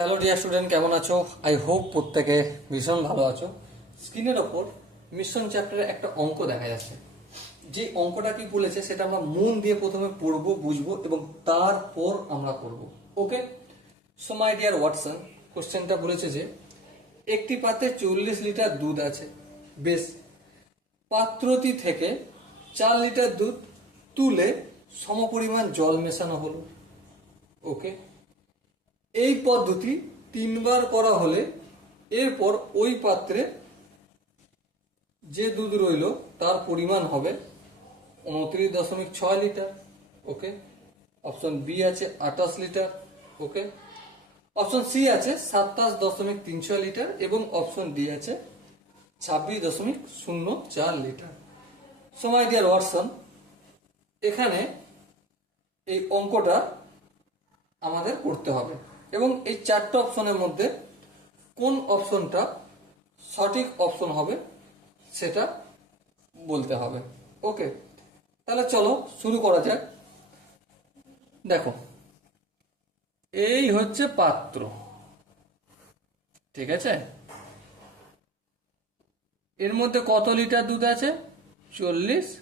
Hello dear student কেমন আছো? I hope প্রত্যেকে ভীষণ ভালো আছো। স্ক্রিনের ওপর মিশন চ্যাপ্টারে একটা অঙ্ক দেখা যাচ্ছে। যে অঙ্কটা কি বলেছে, সেটা আমরা মন দিয়ে প্রথমে পড়ব, বুঝব এবং তারপর আমরা করব। Okay so my dear Watson কোশ্চেনটা বলেছে যে, একটি পাত্রে চল্লিশ লিটার দুধ আছে। বেশ। পাত্রটি থেকে চার লিটার দুধ তুলে সমপরিমাণ জল মেশানো হলো। ওকে এই পদ্ধতি তিনবার করা হলে এরপর ওই পাত্রে যে দুধ রইল তার পরিমাণ হবে উনত্রিশ দশমিক ছয় লিটার, ওকে? অপশন বি আছে আঠাশ লিটার, ওকে? অপশন সি আছে সাতাশ দশমিক তিন ছয় লিটার এবং অপশন ডি আছে ছাব্বিশ দশমিক শূন্য চার লিটার। সময় ডিয়ার ওয়াটসন এখানে এই অঙ্কটা আমাদের করতে হবে। এবং এই চারটে অপশনের মধ্যে কোন অপশনটা সঠিক অপশন হবে সেটা বলতে হবে। ওকে? তাহলে চলো শুরু করা যাক। দেখো, এই হচ্ছে পাত্র। ঠিক আছে? এর মধ্যে কত লিটার দুধ আছে? চল্লিশ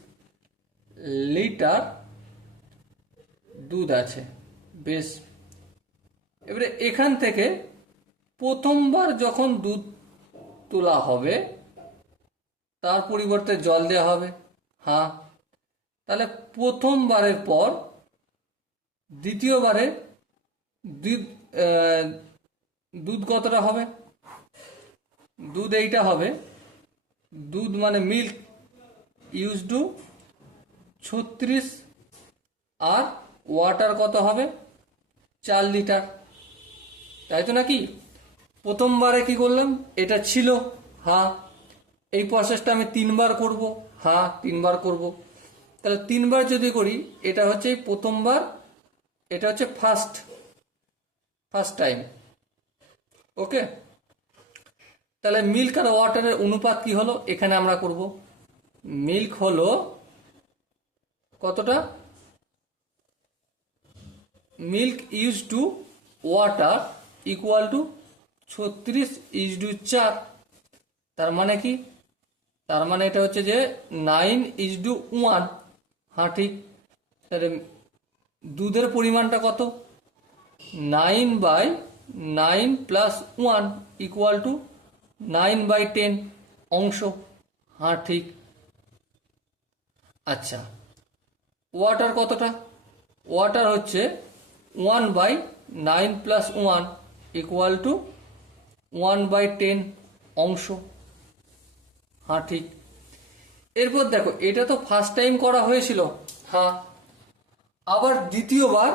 লিটার দুধ আছে। বেশ এবারে এখান থেকে প্রথমবার যখন দুধ তোলা হবে, তার পরিবর্তে জল দেওয়া হবে। হ্যাঁ। তাহলে প্রথমবারের পর দ্বিতীয়বারে দুধ দুধ কতটা হবে? দুধ এইটা হবে। দুধ মানে মিল্ক ইউজ টু ছত্রিশ আর ওয়াটার কত হবে? চার লিটার। তাই তো নাকি? প্রথমবারে কি করলাম? এটা ছিল। হ্যাঁ। এই প্রসেসটা আমি তিনবার করব। হ্যাঁ তিনবার করব। তাহলে তিনবার যদি করি, এটা হচ্ছে প্রথমবার, এটা হচ্ছে ফার্স্ট ফার্স্ট টাইম ওকে তাহলে মিল্ক আর ওয়াটারের অনুপাত কি হলো? এখানে আমরা করব। মিল্ক হলো কতটা? Milk is to water equal to ছত্রিশ ইজ টু চার। তার মানে কি? তার মানে এটা হচ্ছে যে নাইন ইজ টু ওয়ান হ্যাঁ ঠিক। তাহলে দুধের পরিমাণটা কত? Nine by nine plus one equal to nine by ten অংশ। হ্যাঁ ঠিক। আচ্ছা ওয়াটার কতটা? ওয়াটার হচ্ছে one by nine plus one equal to one by ten অংশ। হ্যাঁ ঠিক। এরপর দেখো, এটা তো ফার্স্ট টাইম করা হয়েছিল। হ্যাঁ। আবার দ্বিতীয়বার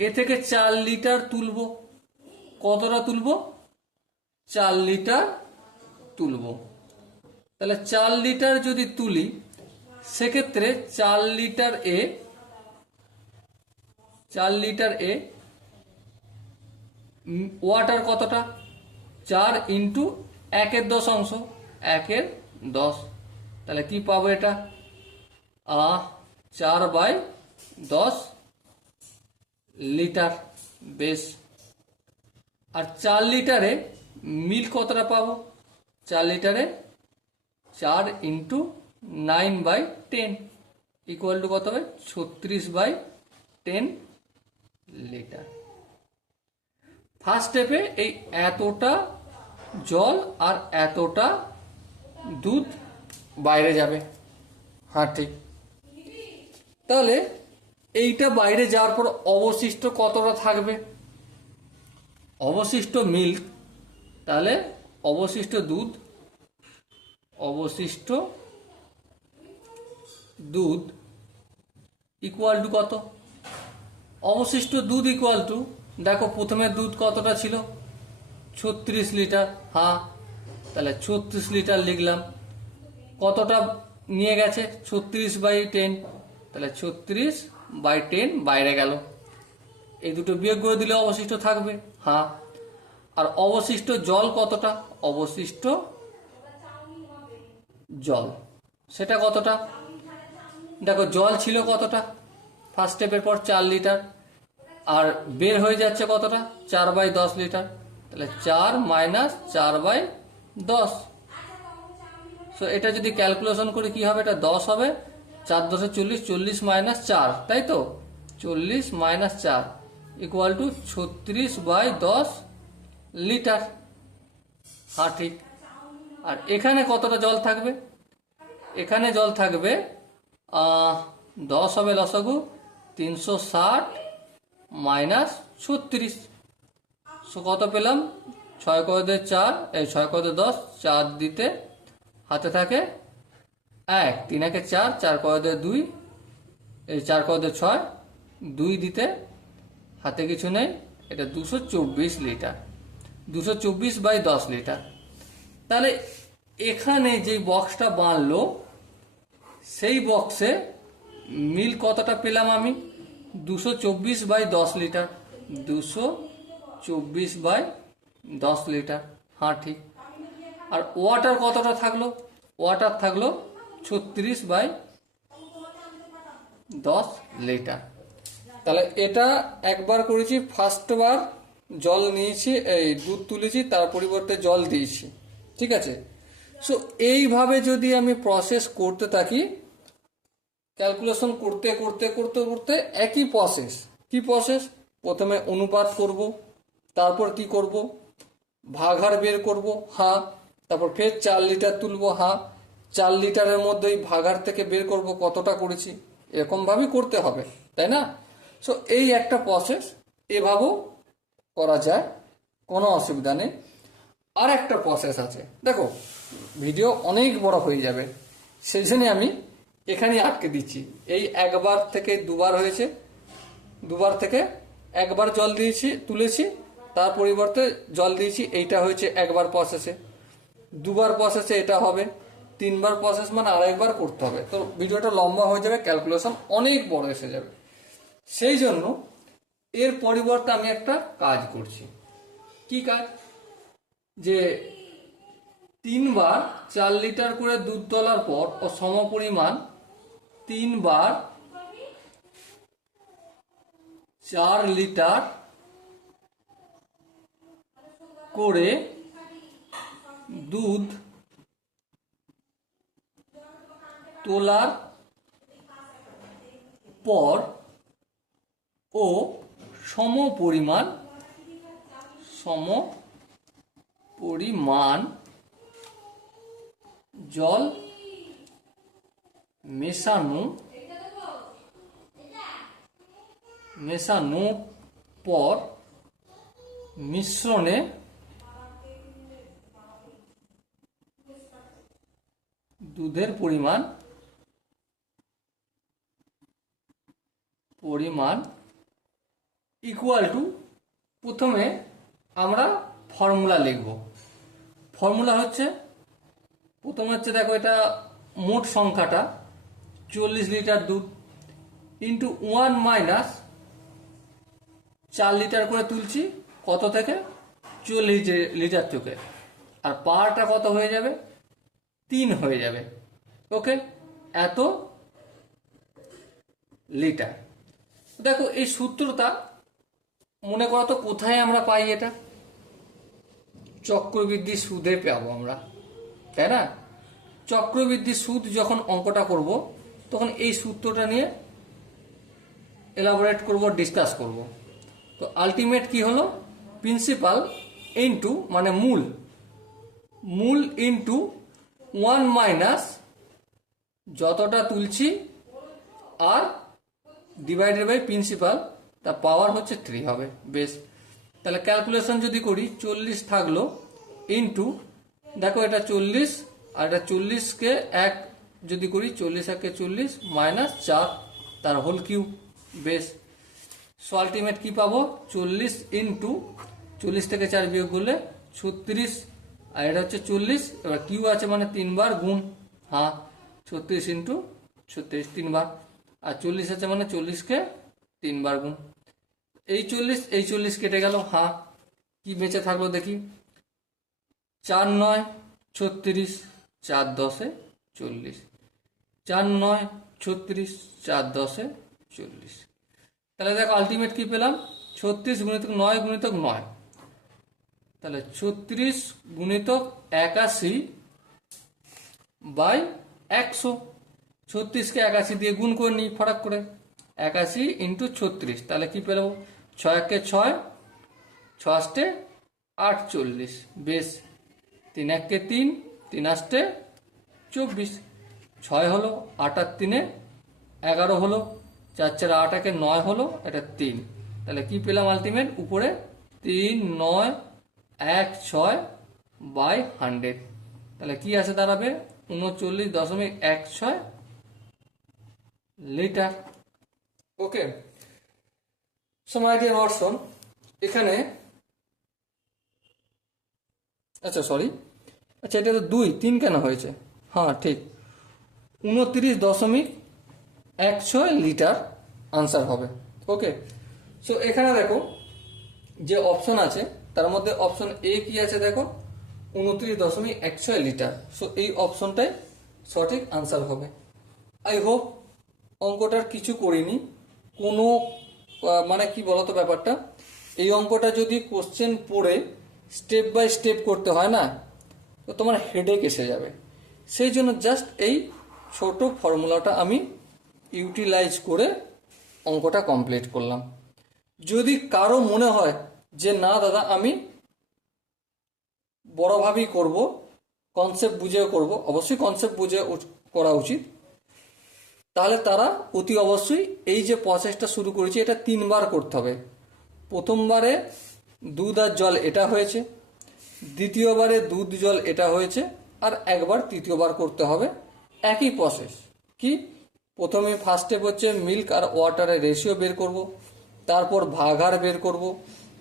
এ থেকে চার লিটার তুলবো। কতটা তুলবো? চার লিটার তুলবো। তাহলে চার লিটার যদি তুলি, সেক্ষেত্রে চার লিটার এ, চার লিটার এ ওয়াটার কতটা? চার ইন্টু একের দশ অংশ। একের দশ। তাহলে কি পাবো এটা? আ, চার বাই দশ লিটার। বেশ। আর চার লিটারে মিল কতটা পাবো? চার লিটারে চার into nine by ten equal to কত হবে? ছত্রিশ বাই টেন লিটার। ফার্স্ট স্টেপে এই এতটা জল আর এতটা দুধ বাইরে যাবে। হ্যাঁ ঠিক। তাহলে এইটা বাইরে যাওয়ার পর অবশিষ্ট কতটা থাকবে? অবশিষ্ট মিল্ক তাহলে অবশিষ্ট দুধ অবশিষ্ট দুধ ইকুয়াল টু কত? অবশিষ্ট দুধ ইকুয়াল টু দেখো প্রথমে দুধ কতটা ছিল? ছত্রিশ লিটার। হ্যাঁ তাহলে ছত্রিশ লিটার লিখলাম। কতটা নিয়ে গেছে? ছত্রিশ বাই টেন তাহলে ছত্রিশ বাই টেন বাইরে গেল। এই দুটো বিয়োগ করে দিলে অবশিষ্ট থাকবে। হ্যাঁ আর অবশিষ্ট জল কতটা? অবশিষ্ট জল। সেটা কতটা? দেখো জল ছিল কতটা? ফার্স্ট স্টেপের পর চার লিটার। আর বের হয়ে যাচ্ছে কতটা? চার বাই দশ লিটার। তাহলে চার মাইনাস চার বাই দশ। সো এটা যদি ক্যালকুলেশন করি, কি হবে? এটা দশ হবে। চার দশে চল্লিশ চল্লিশ মাইনাস চার, তাই তো? চল্লিশ মাইনাস চার ইকুয়াল টু ছত্রিশ বাই দশ লিটার। হ্যাঁ ঠিক। আর এখানে কতটা জল থাকবে? এখানে জল থাকবে দশ হবে লসগু, তিনশো ষাট মাইনাস ছত্রিশ। সো কত পেলাম? ছয় কদে চার, এই ছয় কদে দশ, চার দিতে হাতে থাকে এক। তিন একে চার চার কদে দুই, এই চার কদে ছয়, দুই দিতে হাতে কিছু নেই। এটা দুশো চব্বিশ লিটার। দুশো চব্বিশ বাই দশ লিটার। তাহলে এখানে যে বক্সটা বানলো সেই বক্সে মিল কতটা পেলাম আমি? দুশো চব্বিশ বাই দশ লিটার। দুশো চব্বিশ বাই দশ লিটার। হ্যাঁ ঠিক। আর ওয়াটার কতটা থাকল? ওয়াটার থাকল ছত্রিশ বাই দশ লিটার। তাহলে এটা একবার করেছি ফার্স্টবার জল নিয়েছি, এই দুধ তুলেছি, তার পরিবর্তে জল দিয়েছি। ঠিক আছে? সো এইভাবে যদি আমি প্রসেস করতে থাকি ক্যালকুলেশন করতে করতে করতে করতে একই প্রসেস কি প্রসেস প্রথমে অনুপাত করব, তারপর কি করব? ভাগার বের করব, হা, তারপর ফের চার লিটার তুলব, হা, চার লিটারের মধ্যেই ভাগার থেকে বের করব, কতটা করেছি? এরকমভাবেই করতে হবে, তাই না? সো এই একটা প্রসেস এভাবেও করা যায়, কোনো অসুবিধা নেই। আর একটা প্রসেস আছে। দেখো ভিডিও অনেক বড় হয়ে যাবে, সেই জন্য আমি এখানে আটকে দিচ্ছি। এই একবার থেকে দুবার হয়েছে। দুবার থেকে একবার জল দিয়েছি, তুলেছি, তার পরিবর্তে জল দিয়েছি, এইটা হয়েছে একবার প্রসেসে দুবার প্রসেসে এটা হবে। তিনবার প্রসেস মানে আড়াইবার করতে হবে। তো ভিডিওটা লম্বা হয়ে যাবে ক্যালকুলেশন অনেক বড় এসে যাবে। সেই জন্য এর পরিবর্তে আমি একটা কাজ করছি। কি কাজ? যে তিনবার চার লিটার করে দুধ তোলার পর ও সমপরিমাণ তিনবার চার লিটার করে দুধ তোলার পর ও সম পরিমাণ সম পরিমাণ জল মেশানো মেশানো পর মিশ্রণে দুধের পরিমাণ পরিমাণ ইকুয়াল টু প্রথমে আমরা ফর্মুলা লিখব। ফর্মুলা হচ্ছে, প্রথম হচ্ছে দেখো এটা মোট সংখ্যাটা। চল্লিশ লিটার দুধ ইন্টু ওয়ান মাইনাস চার লিটার করে তুলছি, কত থেকে? চল্লিশ লিটার থেকে। আর পাওয়ারটা কত হয়ে যাবে? তিন হয়ে যাবে। ওকে? এত লিটার। দেখো, এই সূত্রটা মনে করো তো কোথায় আমরা পাই এটা? চক্রবৃদ্ধি সুদে পাবো আমরা। তাই না? চক্রবৃদ্ধি সুদ যখন অঙ্কটা করব তখন এই সূত্রটা নিয়ে এলাবোরেট করব ডিসকাস করব। তো আলটিমেট কি হলো? প্রিন্সিপাল ইনটু মানে মূল। মূল ইনটু ওয়ান মাইনাস যতটা তুলছি, আর ডিভাইডেড বাই প্রিন্সিপাল তা পাওয়ার হচ্ছে থ্রি হবে, বেশ। তাহলে ক্যালকুলেশন যদি করি, চল্লিশ থাকল ইন্টু দেখো এটা চল্লিশ, আর এটা চল্লিশকে এক যদি করি চল্লিশ একে চল্লিশ মাইনাস চার, তার হোল কিউ বেশ। সো আলটিমেট কি পাবো? চল্লিশ ইন্টু চল্লিশ থেকে চার বিয়োগ করলে ছত্রিশ। আর এটা হচ্ছে চল্লিশ। এবার কিউ আছে মানে তিনবার গুণ। হ্যাঁ ছত্রিশ ইন্টু ছত্রিশ তিনবার। আর চল্লিশ আছে মানে চল্লিশকে তিনবার গুণ। এই চল্লিশ এই চল্লিশ কেটে গেল। হ্যাঁ কি বেঁচে থাকল দেখি। চার নয়, ছত্রিশ, চার দশে চল্লিশ। চার নয়, ছত্রিশ, চার দশে চল্লিশ। তাহলে দেখো আলটিমেট কি পেলাম? ছত্রিশ গুণিতক নয় গুণিতক নয়। তাহলে ছত্রিশ গুণিতক একাশি বাই একশো। ছত্রিশকে একাশি দিয়ে গুণ করে নিই ফরাক করে। একাশি ইন্টু ছত্রিশ, তাহলে কি পেলাম? ছয় একে ছয় ছ আষ্টে আটচল্লিশ। বেশ, তিন এককে তিন তিন আষ্টে চব্বিশ। ছয় হলো, আট আর তিনে এগারো হলো, চার চার আট একে নয় হলো, এটা তিন। তাহলে কি পেলাম আলটিমেট উপরে তিন, নয়, এক, ছয় বাই হান্ড্রেড তাহলে কি আছে দাঁড়াবে? উনচল্লিশ দশমিক এক ছয় লিটার। ওকে সময় দিয়ে নটসন এখানে আচ্ছা সরি আচ্ছা এটা তো দুই, তিন কেন হয়েছে? হ্যাঁ ঠিক। উনত্রিশ দশমিক এক ছয় লিটার আনসার হবে। ওকে সো এখানে দেখো যে অপশন আছে, তার মধ্যে অপশন এ কি আছে দেখো? উনত্রিশ দশমিক এক ছয় লিটার। সো এই অপশনটাই সঠিক আনসার হবে। আই হোপ অঙ্কটার কিছু করিনি। কোনো মানে কি বলতো ব্যাপারটা? এই অঙ্কটা যদি কোশ্চেন পড়ে স্টেপ বাই স্টেপ করতে হয় না, তো তোমার হেডেক এসে যাবে। সেই জন্য জাস্ট এই ছোট ফর্মুলাটা আমি ইউটিলাইজ করে অঙ্কটা কমপ্লিট করলাম। যদি কারও মনে হয় যে, না দাদা, আমি বড়ভাবেই করব কনসেপ্ট বুঝে করব, অবশ্যই কনসেপ্ট বুঝে করা উচিত। তাহলে তারা অতি অবশ্যই এই যে প্রসেসটা শুরু করেছি, এটা তিনবার করতে হবে। প্রথমবারে দুধ আর জল এটা হয়েছে, দ্বিতীয়বারে দুধ জল এটা হয়েছে, আর একবার তৃতীয়বার করতে হবে। একই প্রসেস কি? প্রথমে ফার্স্ট স্টেপ হচ্ছে মিল্ক আর ওয়াটারের রেশিও বের করব, তারপর ভাগার বের করব,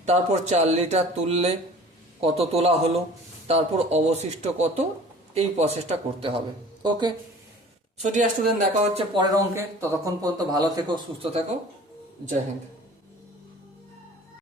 তারপর চার লিটার তুললে কত তোলা হলো, তারপর অবশিষ্ট কত, এই প্রসেসটা করতে হবে। ওকে সো ডিয়ার স্টুডেন্ট দেখা হচ্ছে পরের অঙ্কে। ততক্ষণ পর্যন্ত ভালো থেকো, সুস্থ থেকো। জয় হিন্দ।